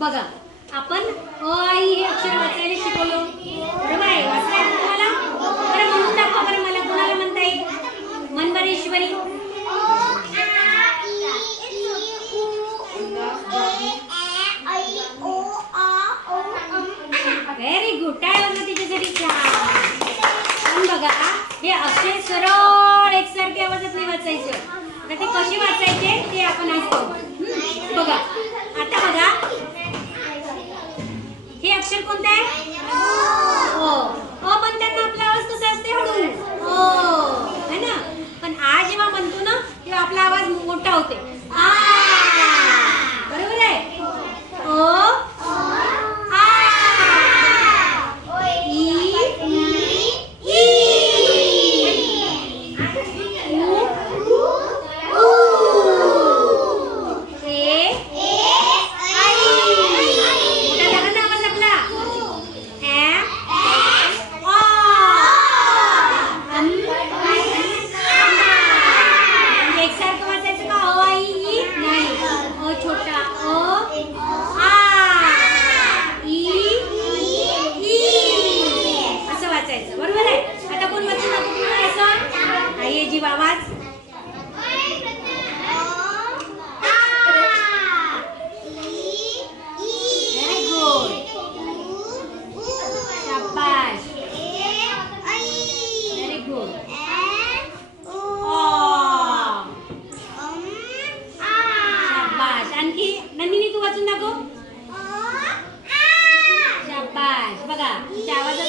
बघा आपण अ आई हे अक्षर वाचायला शिकवलो, बरोबर आहे? वाचताय ना तुम्हाला? बरं म्हणून दाखवा बरं मला, कोणाला म्हणता येईल? मन बरं ईश्वरी. Very good. काय होतं तिच्यासाठी? छान. बघा हे असे सरळ एकसारखे आवाजात नाही वाचायचं. आता ते कसे वाचायचे ते आपण आज पाहू. बघा आता बघा हे अक्षर कोणतं आहे? ओ. अ म्हणताना आपला आवाज कसा असते? हळू ओ, है ना? पण आ जेव्हा म्हणतो ना तेव्हा आपला आवाज मोठा होते. आ, बरोबर आहे? ओ आ, ई ई, उ ऊ, ए आई. मोठा झाला ना आवाज आपला? ए आ, म्हणजे एकसारखं वाचायचं का? अ आई ई नाही. अ छोटा अ आ, ई ई असं वाचायचं, बरोबर आहे? आता कोण वाचून दाखवतो असं? आई जीव आवाज. Very good. शाबाश. Very good. शाबाश. आणखी नंदिनी तू वाचून दाखव. शाबाश. बघा तिच्या आवाजात